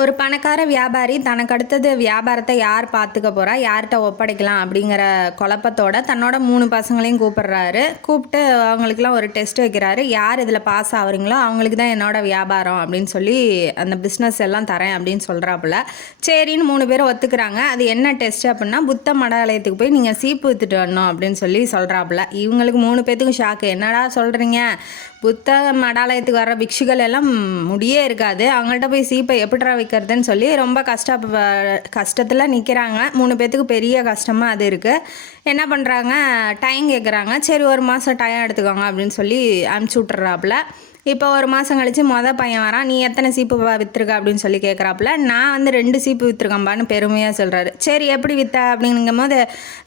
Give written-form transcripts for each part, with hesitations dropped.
ஒரு பணக்கார வியாபாரி தனக்கு அடுத்தது வியாபாரத்தை யார் பார்த்துக்க போகிறா, யார்கிட்ட ஒப்படைக்கலாம் அப்படிங்கிற குழப்பத்தோட தன்னோட 3 பசங்களையும் கூப்பிடுறாரு. கூப்பிட்டு அவங்களுக்குலாம் ஒரு டெஸ்ட் வைக்கிறாரு. யார் இதில் பாஸ் ஆகுறீங்களோ அவங்களுக்கு தான் என்னோட வியாபாரம் அப்படின்னு சொல்லி அந்த பிஸ்னஸ் எல்லாம் தரேன் அப்படின்னு சொல்கிறாப்புல. சரின்னு 3 பேரும் ஒத்துக்கிறாங்க. அது என்ன டெஸ்ட் அப்படின்னா, புத்த மடாலயத்துக்கு போய் நீங்கள் சீப்பு வித்துட்டு வரணும் அப்படின்னு சொல்லி சொல்கிறாப்புல. இவங்களுக்கு 3 பேத்துக்கும் ஷாக்கு. என்னடா சொல்கிறீங்க, புத்த மடாலயத்துக்கு வர்ற பிக்ஷுகள் எல்லாம் முடியே இருக்காது, அவங்கள்ட்ட போய் சீப்பை எப்படிடா வைக்கிறதுன்னு சொல்லி ரொம்ப கஷ்டத்தில் நிற்கிறாங்க. 3 பேத்துக்கு பெரிய கஷ்டமாக அது இருக்குது. என்ன பண்ணுறாங்க, டைம் கேட்குறாங்க. சரி 1 மாதம் டைம் எடுத்துக்கோங்க அப்படின்னு சொல்லி அனுப்பிச்சி விட்றாப்புல. இப்போ 1 மாதம் கழித்து பையன் வரான். நீ எத்தனை சீப்பு விற்றுருக்க அப்படின்னு சொல்லி கேட்குறாப்புல. நான் வந்து 2 சீப்பு விற்றுருக்கேன்பான்னு பெருமையாக சொல்கிறாரு. சரி எப்படி விற்ற அப்படிங்கும் போது,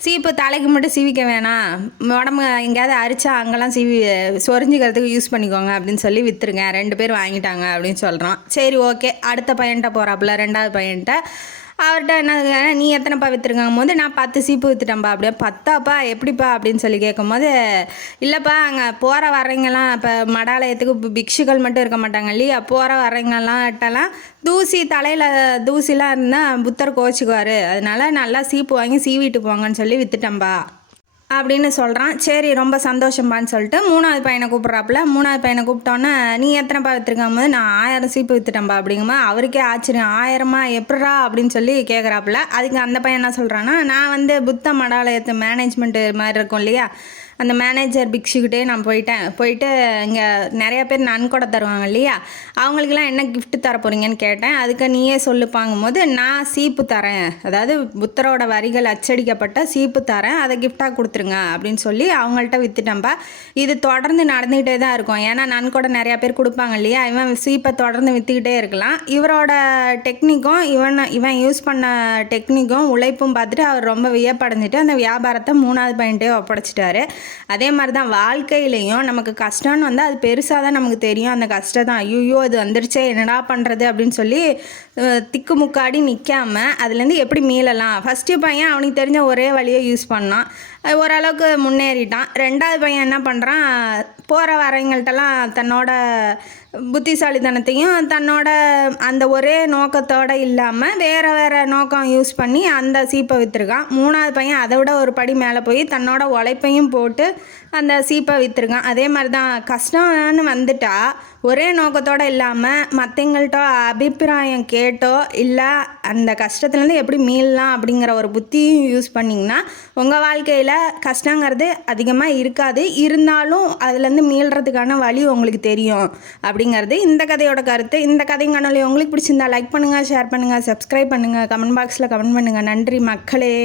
சீப்பு தலைக்கு மட்டும் சீவிக்க வேணாம், உடம்பு எங்கேயாவது அரிச்சா அங்கெல்லாம் சொரிஞ்சிக்கிறதுக்கு யூஸ் பண்ணிக்கோங்க அப்படின்னு சொல்லி விற்றுருங்க. 2 பேர் வாங்கிட்டாங்க அப்படின்னு சொல்கிறான். சரி ஓகே, அடுத்த பையன்கிட்ட போகிறாப்புல. 2வது பையன்கிட்ட அவர்கிட்ட என்ன, நீ எத்தனைப்பா விற்றுருக்காங்க போது, நான் 10 சீப்பு விற்றுட்டேன்ப்பா. அப்படியே 10ஆப்பா எப்படிப்பா அப்படின்னு சொல்லி கேட்கும்போது, இல்லைப்பா அங்கே போகிற வர்றவங்கலாம் இப்போ மடாலயத்துக்கு பிக்ஷுகள் மட்டும் இருக்க மாட்டாங்க இல்லையா, போகிற வர்றவங்கலாம் தூசி தலையில் தூசிலாம் இருந்தால் புத்தர் கோச்சிக்குவார், அதனால நல்லா சீப்பு வாங்கி சீவிட்டு போங்கன்னு சொல்லி விற்றுட்டேன்ப்பா அப்படின்னு சொல்கிறான். சரி ரொம்ப சந்தோஷம்பான்னு சொல்லிட்டு 3வது பையனை கூப்பிட்றாப்புல. 3வது பையனை கூப்பிட்டோன்னே, நீ எத்தனைப்பா விற்றுருக்கும் போது, நான் 1000 சீப்பு விற்றுட்டேன்ப்பா அப்படிங்குமா. அவருக்கே ஆச்சரியம், 1000மா எப்பட்றா அப்படின்னு சொல்லி கேட்குறாப்புல. அதுக்கு அந்த பையன் என்ன சொல்கிறான்னா, நான் வந்து புத்த மடாலயத்து மேனேஜ்மெண்ட்டு மாதிரி இருக்கும் இல்லையா, அந்த மேனேஜர் பிக்ஷுக்கிட்டே நான் போயிட்டு இங்கே நிறையா பேர் நன்கொடை தருவாங்க இல்லையா, அவங்களுக்கெல்லாம் என்ன கிஃப்ட் தர போகிறீங்கன்னு கேட்டேன். அதுக்கு நீயே சொல்லுப்பாங்கும் போது, நான் சீப்பு தரேன், அதாவது புத்தரோட வரிகள் அச்சடிக்கப்பட்ட சீப்பு தரேன், அதை கிஃப்டாக கொடுத்துருங்க அப்படின்னு சொல்லி அவங்கள்ட்ட விற்றுட்டேன்ப்பா. இது தொடர்ந்து நடந்துக்கிட்டே தான் இருக்கும், ஏன்னா நன்கொடை நிறையா பேர் கொடுப்பாங்க இல்லையா, இவன் சீப்பை தொடர்ந்து விற்றுக்கிட்டே இருக்கலாம். இவரோட டெக்னிக்கும் இவன் யூஸ் பண்ண டெக்னிக்கும் உழைப்பும் பார்த்துட்டு அவர் ரொம்ப வியப்படைஞ்சிட்டு அந்த வியாபாரத்தை 3வது பையன்ட்டே ஒப்படைச்சிட்டாரு. அதே மாதிரி தான் வாழ்க்கையிலையும் நமக்கு கஷ்டம்னு வந்து அது பெருசாக தான் நமக்கு தெரியும். அந்த கஷ்டம் தான், ஐயோ அது வந்துருச்சே என்னடா பண்ணுறது அப்படின்னு சொல்லி திக்குமுக்காடி நிற்காம அதுலேருந்து எப்படி மீளலாம். ஃபஸ்ட்டு பையன் அவனுக்கு தெரிஞ்ச ஒரே வழியை யூஸ் பண்ணான், ஓரளவுக்கு முன்னேறிட்டான். 2வது பையன் என்ன பண்ணுறான், போகிற வரவங்கள்ட்டெல்லாம் தன்னோட புத்திசாலித்தனத்தையும் தன்னோட அந்த ஒரே நோக்கத்தோடு இல்லாமல் வேறு நோக்கம் யூஸ் பண்ணி அந்த சீப்பை விற்றுருக்கான். 3வது பையன் அதை விட ஒரு படி மேலே போய் தன்னோட உழைப்பையும் போட்டு அந்த சீப்பை விற்றுருக்கான். அதே மாதிரி தான் கஷ்டம்னு வந்துட்டா ஒரே நோக்கத்தோடு இல்லாமல் மற்றவங்கள்ட்ட அபிப்பிராயம் கேட்டோ இல்லை அந்த கஷ்டத்துலேருந்து எப்படி மீளலாம் அப்படிங்கிற ஒரு புத்தியும் யூஸ் பண்ணிங்கன்னா உங்கள் வாழ்க்கையில் கஷ்டங்கிறது அதிகமாக இருக்காது. இருந்தாலும் அதுலேருந்து மீள்றதுக்கான வழி உங்களுக்கு தெரியும் அப்படிங்கிறது இந்த கதையோட கருத்து. இந்த கதையும் காணொலி உங்களுக்கு பிடிச்சிருந்தா லைக் பண்ணுங்கள், ஷேர் பண்ணுங்கள், சப்ஸ்கிரைப் பண்ணுங்கள், கமெண்ட் பாக்ஸில் கமெண்ட் பண்ணுங்கள். நன்றி மக்களே.